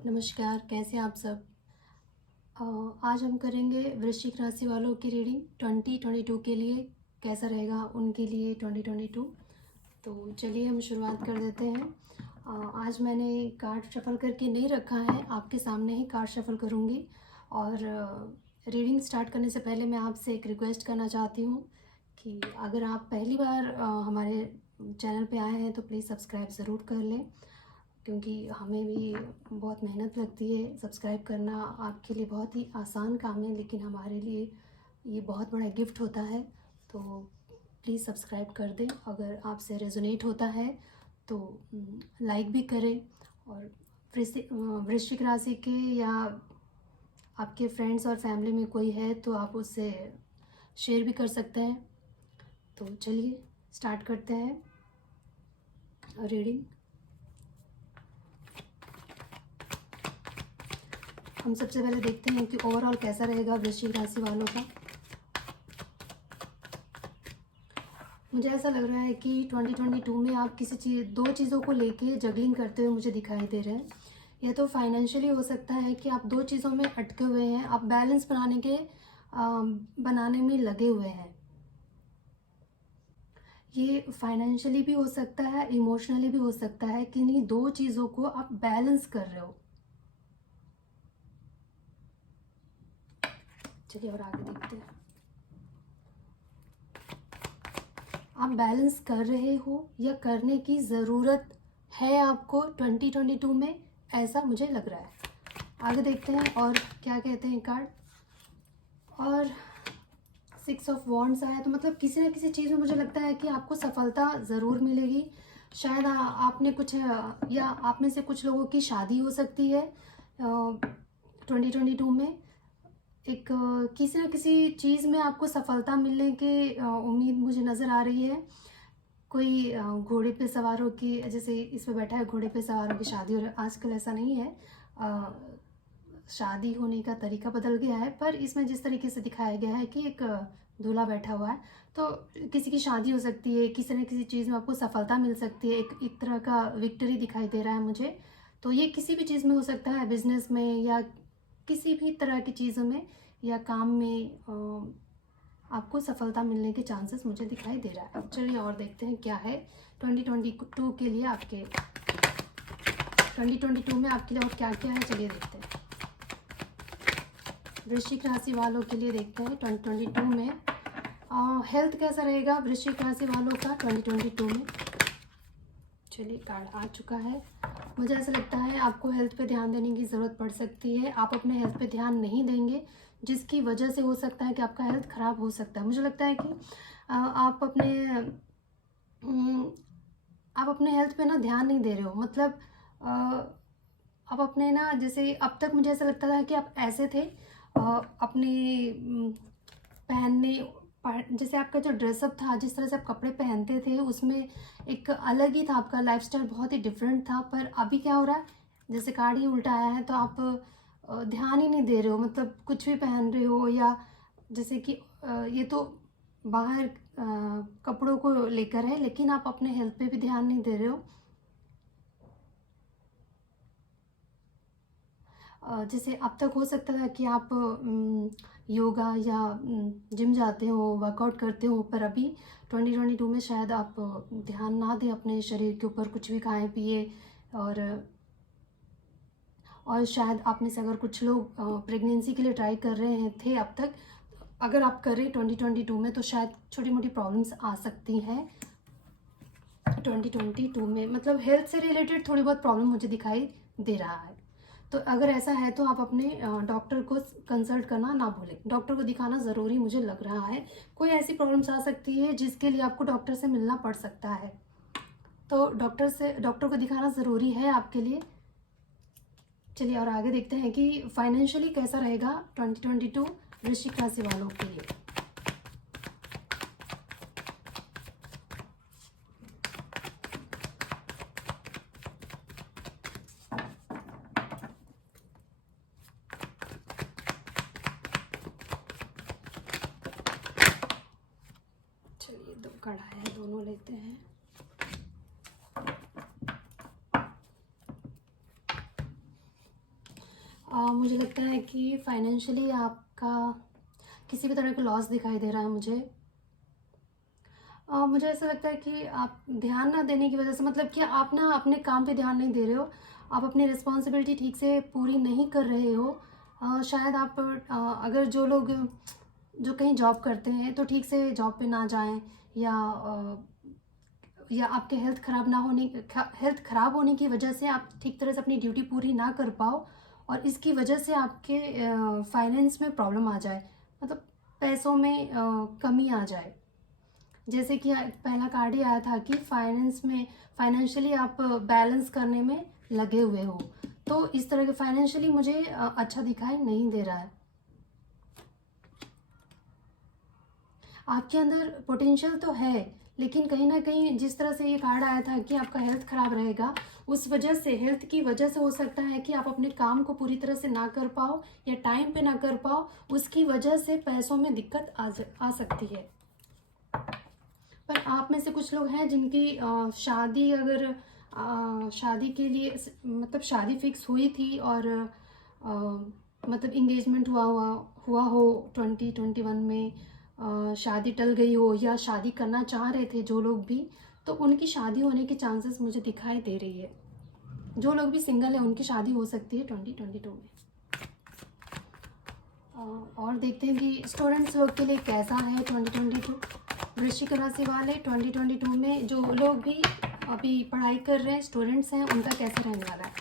नमस्कार, कैसे हैं आप सब। अ, आज हम करेंगे वृश्चिक राशि वालों की रीडिंग 2022 के लिए कैसा रहेगा उनके लिए 2022। तो चलिए हम शुरुआत कर देते हैं। आज मैंने कार्ड शफल करके नहीं रखा है, आपके सामने ही कार्ड शफल करूँगी। और रीडिंग स्टार्ट करने से पहले मैं आपसे एक रिक्वेस्ट करना चाहती हूँ कि अगर आप पहली बार हमारे चैनल पे आए हैं तो प्लीज़ सब्सक्राइब ज़रूर कर लें, क्योंकि हमें भी बहुत मेहनत लगती है। सब्सक्राइब करना आपके लिए बहुत ही आसान काम है, लेकिन हमारे लिए ये बहुत बड़ा गिफ्ट होता है। तो प्लीज़ सब्सक्राइब कर दें। अगर आपसे रेजोनेट होता है तो लाइक भी करें। और वृश्चिक राशि के या आपके फ्रेंड्स और फैमिली में कोई है तो आप उससे शेयर भी कर सकते हैं। तो चलिए स्टार्ट करते हैं रीडिंग। हम सबसे पहले देखते हैं कि ओवरऑल कैसा रहेगा वृश्चिक राशि वालों का। मुझे ऐसा लग रहा है कि 2022 में आप दो चीज़ों को लेके जगलिंग करते हुए मुझे दिखाई दे रहे हैं। यह तो फाइनेंशियली हो सकता है कि आप दो चीज़ों में अटके हुए हैं, आप बैलेंस बनाने में लगे हुए हैं। ये फाइनेंशियली भी हो सकता है, इमोशनली भी हो सकता है कि नहीं, दो चीज़ों को आप बैलेंस कर रहे हो। चलिए और आगे देखते हैं। आप बैलेंस कर रहे हो या करने की ज़रूरत है आपको 2022 में, ऐसा मुझे लग रहा है। आगे देखते हैं और क्या कहते हैं कार्ड। और 6 ऑफ वॉन्ड्स आया, तो मतलब किसी न किसी चीज़ में मुझे लगता है कि आपको सफलता ज़रूर मिलेगी। शायद आपने कुछ या आप में से कुछ लोगों की शादी हो सकती है 2022 में। एक किसी न किसी चीज़ में आपको सफलता मिलने की उम्मीद मुझे नज़र आ रही है। कोई घोड़े पे सवारों की, जैसे इस पे बैठा है, घोड़े पे सवारों की शादी हो रही है। आजकल ऐसा नहीं है, शादी होने का तरीका बदल गया है, पर इसमें जिस तरीके से दिखाया गया है कि एक दूल्हा बैठा हुआ है, तो किसी की शादी हो सकती है, किसी न किसी चीज़ में आपको सफलता मिल सकती है। एक तरह का विक्ट्री दिखाई दे रहा है मुझे। तो ये किसी भी चीज़ में हो सकता है, बिजनेस में या किसी भी तरह की चीज़ों में या काम में आपको सफलता मिलने के चांसेस मुझे दिखाई दे रहा है। चलिए और देखते हैं क्या है 2022 के लिए आपके 2022 में आपके लिए और क्या क्या है। चलिए देखते हैं वृश्चिक राशि वालों के लिए। देखते हैं 2022 में हेल्थ कैसा रहेगा वृश्चिक राशि वालों का 2022 में। चलिए कार्ड आ चुका है। मुझे ऐसा लगता है आपको हेल्थ पे ध्यान देने की ज़रूरत पड़ सकती है। आप अपने हेल्थ पे ध्यान नहीं देंगे, जिसकी वजह से हो सकता है कि आपका हेल्थ ख़राब हो सकता है। मुझे लगता है कि आप अपने हेल्थ पे ना ध्यान नहीं दे रहे हो। मतलब आप अपने ना, जैसे अब तक मुझे ऐसा लगता था कि आप ऐसे थे अपने पहनने जैसे आपका जो ड्रेसअप था, जिस तरह से आप कपड़े पहनते थे, उसमें एक अलग ही था, आपका लाइफस्टाइल बहुत ही डिफरेंट था। पर अभी क्या हो रहा है, जैसे कार्ड ही उल्टा आया है, तो आप ध्यान ही नहीं दे रहे हो। मतलब कुछ भी पहन रहे हो, या जैसे कि ये तो बाहर कपड़ों को लेकर है, लेकिन आप अपने हेल्थ पे भी ध्यान नहीं दे रहे हो। जैसे अब तक हो सकता था कि आप योगा या जिम जाते हो, वर्कआउट करते हो, पर अभी 2022 में शायद आप ध्यान ना दें अपने शरीर के ऊपर, कुछ भी खाएं पिए। और शायद आप में से अगर कुछ लोग प्रेगनेंसी के लिए ट्राई कर रहे हैं थे अब तक, अगर आप कर रहे हैं 2022 में, तो शायद छोटी मोटी प्रॉब्लम्स आ सकती हैं 2022 में। मतलब हेल्थ से रिलेटेड थोड़ी बहुत प्रॉब्लम मुझे दिखाई दे रहा है। तो अगर ऐसा है तो आप अपने डॉक्टर को कंसल्ट करना ना भूलें। डॉक्टर को दिखाना ज़रूरी मुझे लग रहा है। कोई ऐसी प्रॉब्लम्स आ सकती है जिसके लिए आपको डॉक्टर से मिलना पड़ सकता है, तो डॉक्टर को दिखाना ज़रूरी है आपके लिए। चलिए और आगे देखते हैं कि फाइनेंशियली कैसा रहेगा 2022 वृश्चिक राशि वालों के लिए। चलिए दो कड़ा है, दोनों लेते हैं। मुझे लगता है कि फाइनेंशियली आपका किसी भी तरह का लॉस दिखाई दे रहा है मुझे। मुझे ऐसा लगता है कि आप ध्यान ना देने की वजह से, मतलब कि आप ना अपने काम पे ध्यान नहीं दे रहे हो, आप अपनी रिस्पॉन्सिबिलिटी ठीक से पूरी नहीं कर रहे हो। शायद आप अगर जो लोग जो कहीं जॉब करते हैं तो ठीक से जॉब पे ना जाएं, या आपके हेल्थ ख़राब होने की वजह से आप ठीक तरह से अपनी ड्यूटी पूरी ना कर पाओ, और इसकी वजह से आपके फाइनेंस में प्रॉब्लम आ जाए, मतलब पैसों में कमी आ जाए। जैसे कि पहला कार्ड ही आया था कि फाइनेंशियली आप बैलेंस करने में लगे हुए हो, तो इस तरह के फाइनेंशियली मुझे अच्छा दिखाई नहीं दे रहा है। आपके अंदर पोटेंशियल तो है, लेकिन कहीं ना कहीं जिस तरह से ये कार्ड आया था कि आपका हेल्थ खराब रहेगा, उस वजह से, हेल्थ की वजह से हो सकता है कि आप अपने काम को पूरी तरह से ना कर पाओ या टाइम पे ना कर पाओ, उसकी वजह से पैसों में दिक्कत आ सकती है। पर आप में से कुछ लोग हैं जिनकी शादी, अगर शादी के लिए, मतलब शादी फिक्स हुई थी और मतलब इंगेजमेंट हुआ हो 2021 में, शादी टल गई हो या शादी करना चाह रहे थे जो लोग भी, तो उनकी शादी होने के चांसेस मुझे दिखाई दे रही है। जो लोग भी सिंगल है उनकी शादी हो सकती है 2022 में। और देखते हैं कि स्टूडेंट्स लोग के लिए कैसा है 2022। वृश्चिक राशि वाले 2022 में जो लोग भी अभी पढ़ाई कर रहे हैं, स्टूडेंट्स हैं, उनका कैसा रहने वाला है।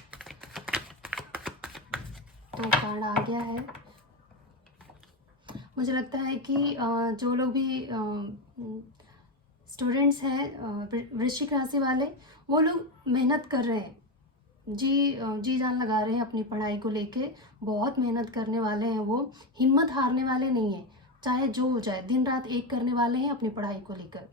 तो कार्ड आ गया है। मुझे लगता है कि जो लोग भी स्टूडेंट्स हैं वृश्चिक राशि वाले, वो लोग मेहनत कर रहे हैं, जी जान लगा रहे हैं अपनी पढ़ाई को लेके, बहुत मेहनत करने वाले हैं, वो हिम्मत हारने वाले नहीं हैं, चाहे जो हो जाए, दिन रात एक करने वाले हैं अपनी पढ़ाई को लेकर।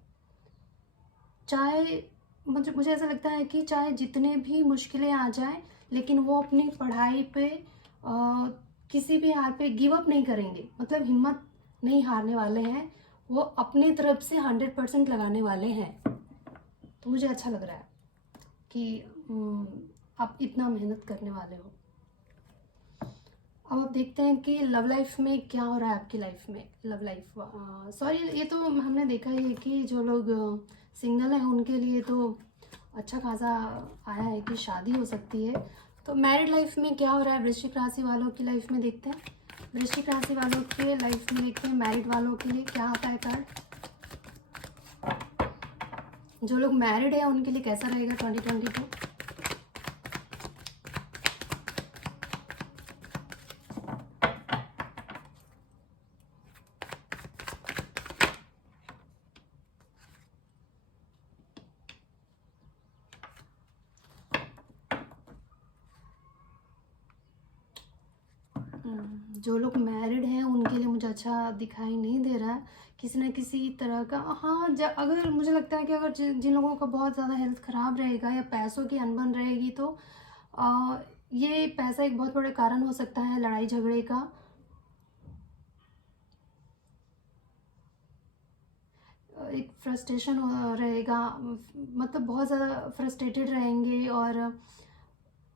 चाहे मुझे ऐसा लगता है कि चाहे जितने भी मुश्किलें आ जाएं, लेकिन वो अपनी पढ़ाई पे किसी भी हाल पे गिव अप नहीं करेंगे, मतलब हिम्मत नहीं हारने वाले हैं, वो अपने तरफ से 100% लगाने वाले हैं। तो मुझे अच्छा लग रहा है कि आप इतना मेहनत करने वाले हो। अब आप देखते हैं कि लव लाइफ में क्या हो रहा है आपकी लाइफ में। लव लाइफ, सॉरी, ये तो हमने देखा ही है कि जो लोग सिंगल हैं उनके लिए तो अच्छा खासा आया है कि शादी हो सकती है। तो मैरिड लाइफ में क्या हो रहा है वृश्चिक राशि वालों की लाइफ में, देखते हैं। वृश्चिक राशि वालों के लाइफ में देखते हैं मैरिड वालों के लिए क्या आता है कार्ड। जो लोग मैरिड है उनके लिए कैसा रहेगा 2022। जो लोग मैरिड हैं उनके लिए मुझे अच्छा दिखाई नहीं दे रहा है किसी न किसी तरह का। हाँ, अगर मुझे लगता है कि अगर जिन लोगों का बहुत ज़्यादा हेल्थ ख़राब रहेगा या पैसों की अनबन रहेगी, तो ये पैसा एक बहुत बड़े कारण हो सकता है लड़ाई झगड़े का। एक फ्रस्ट्रेशन रहेगा, मतलब बहुत ज़्यादा फ्रस्ट्रेटेड रहेंगे, और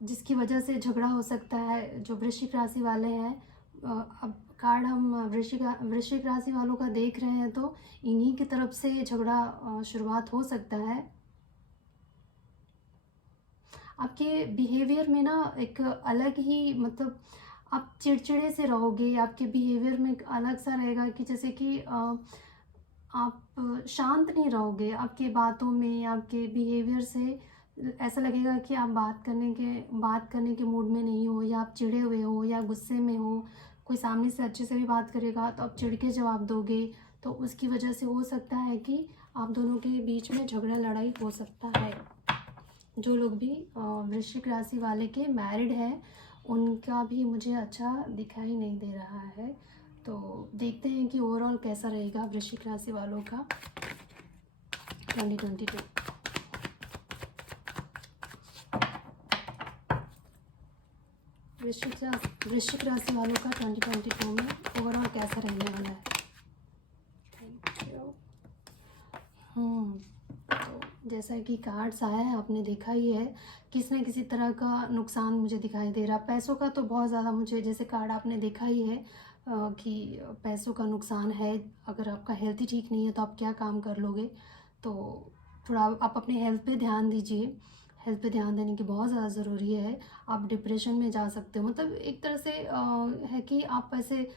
जिसकी वजह से झगड़ा हो सकता है। जो वृश्चिक राशि वाले हैं, अब कार्ड हम वृश्चिक राशि वालों का देख रहे हैं, तो इन्हीं की तरफ से झगड़ा शुरुआत हो सकता है। आपके बिहेवियर में ना एक अलग ही, मतलब आप चिड़चिड़े से रहोगे, आपके बिहेवियर में एक अलग सा रहेगा कि जैसे कि आप शांत नहीं रहोगे, आपके बातों में, आपके बिहेवियर से ऐसा लगेगा कि आप बात करने के मूड में नहीं हो, या आप चिढ़े हुए हो या गुस्से में हो। कोई सामने से अच्छे से भी बात करेगा तो आप चिढ़ के जवाब दोगे, तो उसकी वजह से हो सकता है कि आप दोनों के बीच में झगड़ा लड़ाई हो सकता है। जो लोग भी वृश्चिक राशि वाले के मैरिड हैं उनका भी मुझे अच्छा दिखाई नहीं दे रहा है। तो देखते हैं कि ओवरऑल कैसा रहेगा वृश्चिक राशि वालों का 2022। वृश्चिक राशि वालों का 2022 में ओवरऑल कैसा रहने वाला है। Thank you. तो जैसा कि कार्ड्स आया है आपने देखा ही है, किसी न किसी तरह का नुकसान मुझे दिखाई दे रहा। पैसों का तो बहुत ज़्यादा मुझे, जैसे कार्ड आपने देखा ही है कि पैसों का नुकसान है। अगर आपका हेल्थ ही ठीक नहीं है तो आप क्या काम कर लोगे। तो थोड़ा आप अपने हेल्थ पे ध्यान दीजिए। हेल्थ पे ध्यान देने की बहुत ज़्यादा ज़रूरी है। आप डिप्रेशन में जा सकते हो, मतलब एक तरह से है कि आप ऐसे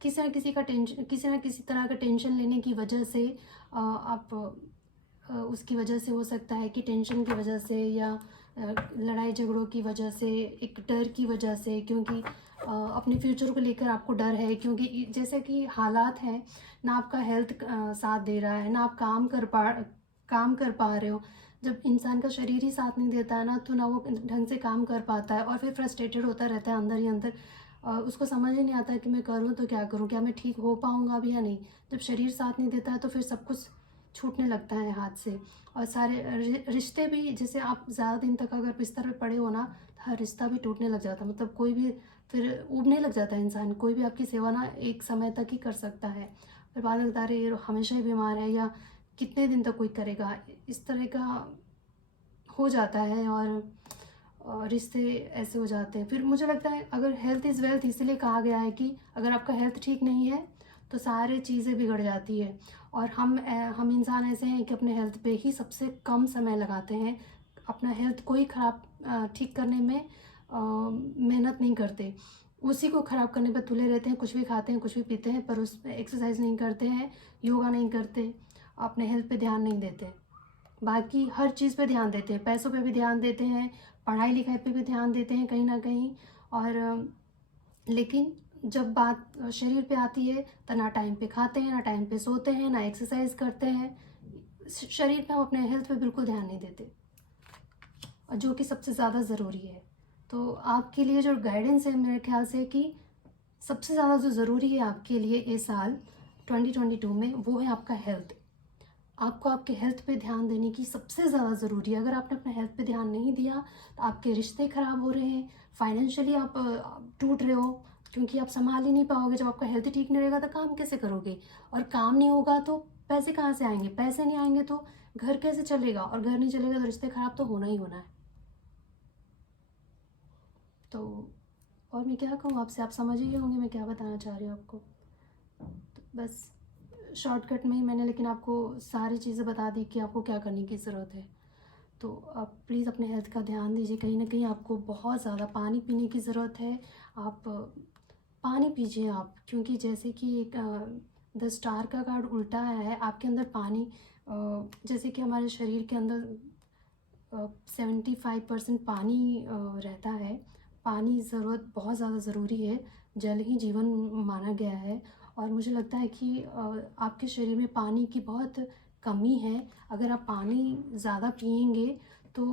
किसी न किसी तरह का टेंशन लेने की वजह से आप उसकी वजह से हो सकता है कि टेंशन की वजह से या लड़ाई झगड़ों की वजह से, एक डर की वजह से, क्योंकि अपने फ्यूचर को लेकर आपको डर है, क्योंकि जैसे कि हालात हैं ना, आपका हेल्थ साथ दे रहा है ना, आप काम कर पा रहे हो। जब इंसान का शरीर ही साथ नहीं देता है ना, तो ना वो ढंग से काम कर पाता है और फिर फ्रस्ट्रेटेड होता रहता है अंदर ही अंदर। उसको समझ ही नहीं आता कि मैं करूँ तो क्या करूँ, क्या मैं ठीक हो पाऊँगा भी या नहीं। जब शरीर साथ नहीं देता है तो फिर सब कुछ छूटने लगता है हाथ से। और सारे रिश्ते भी, जैसे आप ज़्यादा दिन तक अगर बिस्तर पे पड़े हो ना, तो हर रिश्ता भी टूटने लग जाता है। मतलब कोई भी फिर ऊबने लग जाता है इंसान। कोई भी आपकी सेवा ना एक समय तक ही कर सकता है, फिर बाद में लगता है अरे ये हमेशा ही बीमार है, या कितने दिन तक कोई करेगा, इस तरह का हो जाता है। और रिश्ते ऐसे हो जाते हैं। फिर मुझे लगता है अगर हेल्थ इज़ वेल्थ इसीलिए कहा गया है कि अगर आपका हेल्थ ठीक नहीं है तो सारी चीज़ें बिगड़ जाती है। और हम इंसान ऐसे हैं कि अपने हेल्थ पे ही सबसे कम समय लगाते हैं। अपना हेल्थ को ही ख़राब ठीक करने में मेहनत नहीं करते, उसी को ख़राब करने पर तुले रहते हैं। कुछ भी खाते हैं, कुछ भी पीते हैं, पर उस पर एक्सरसाइज नहीं करते हैं, योगा नहीं करते, अपने हेल्थ पे ध्यान नहीं देते। बाकी हर चीज़ पे ध्यान देते हैं, पैसों पे भी ध्यान देते हैं, पढ़ाई लिखाई पे भी ध्यान देते हैं कहीं ना कहीं। और लेकिन जब बात शरीर पे आती है तो ना टाइम पे खाते हैं, ना टाइम पे सोते हैं, ना एक्सरसाइज करते हैं। शरीर पे हम अपने हेल्थ पे बिल्कुल ध्यान नहीं देते, और जो कि सबसे ज़्यादा ज़रूरी है। तो आपके लिए जो गाइडेंस है मेरे ख्याल से कि सबसे ज़्यादा जो ज़रूरी है आपके लिए इस साल 2022 में, वो है आपका हेल्थ। आपको आपके हेल्थ पे ध्यान देने की सबसे ज़्यादा ज़रूरी है। अगर आपने अपने हेल्थ पे ध्यान नहीं दिया तो आपके रिश्ते ख़राब हो रहे हैं, फाइनेंशियली आप टूट रहे हो, क्योंकि आप संभाल ही नहीं पाओगे। जब आपका हेल्थ ठीक नहीं रहेगा तो काम कैसे करोगे, और काम नहीं होगा तो पैसे कहाँ से आएंगे, पैसे नहीं आएंगे तो घर कैसे चलेगा, और घर नहीं चलेगा तो रिश्ते ख़राब तो होना ही होना है। तो और मैं क्या कहूँ आपसे, आप समझ ही होंगे मैं क्या बताना चाह रही हूँ आपको। तो बस शॉर्टकट में ही मैंने लेकिन आपको सारी चीज़ें बता दी कि आपको क्या करने की ज़रूरत है। तो आप प्लीज़ अपने हेल्थ का ध्यान दीजिए। कहीं ना कहीं आपको बहुत ज़्यादा पानी पीने की ज़रूरत है। आप पानी पीजिए आप, क्योंकि जैसे कि एक 10 स्टार का कार्ड उल्टा आया है, आपके अंदर पानी जैसे कि हमारे शरीर के अंदर 75% पानी रहता है। पानी ज़रूरत बहुत ज़्यादा ज़रूरी है, जल ही जीवन माना गया है। और मुझे लगता है कि आपके शरीर में पानी की बहुत कमी है। अगर आप पानी ज़्यादा पिएंगे तो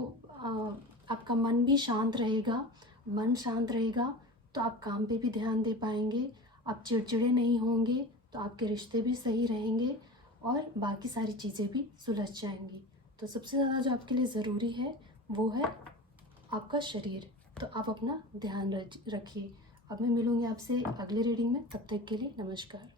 आपका मन भी शांत रहेगा। मन शांत रहेगा तो आप काम पे भी ध्यान दे पाएंगे, आप चिड़चिड़े नहीं होंगे, तो आपके रिश्ते भी सही रहेंगे और बाकी सारी चीज़ें भी सुलझ जाएंगी। तो सबसे ज़्यादा जो आपके लिए ज़रूरी है वो है आपका शरीर। तो आप अपना ध्यान रखिए। अब मैं मिलूँगी आपसे अगले रीडिंग में, तब तक के लिए नमस्कार।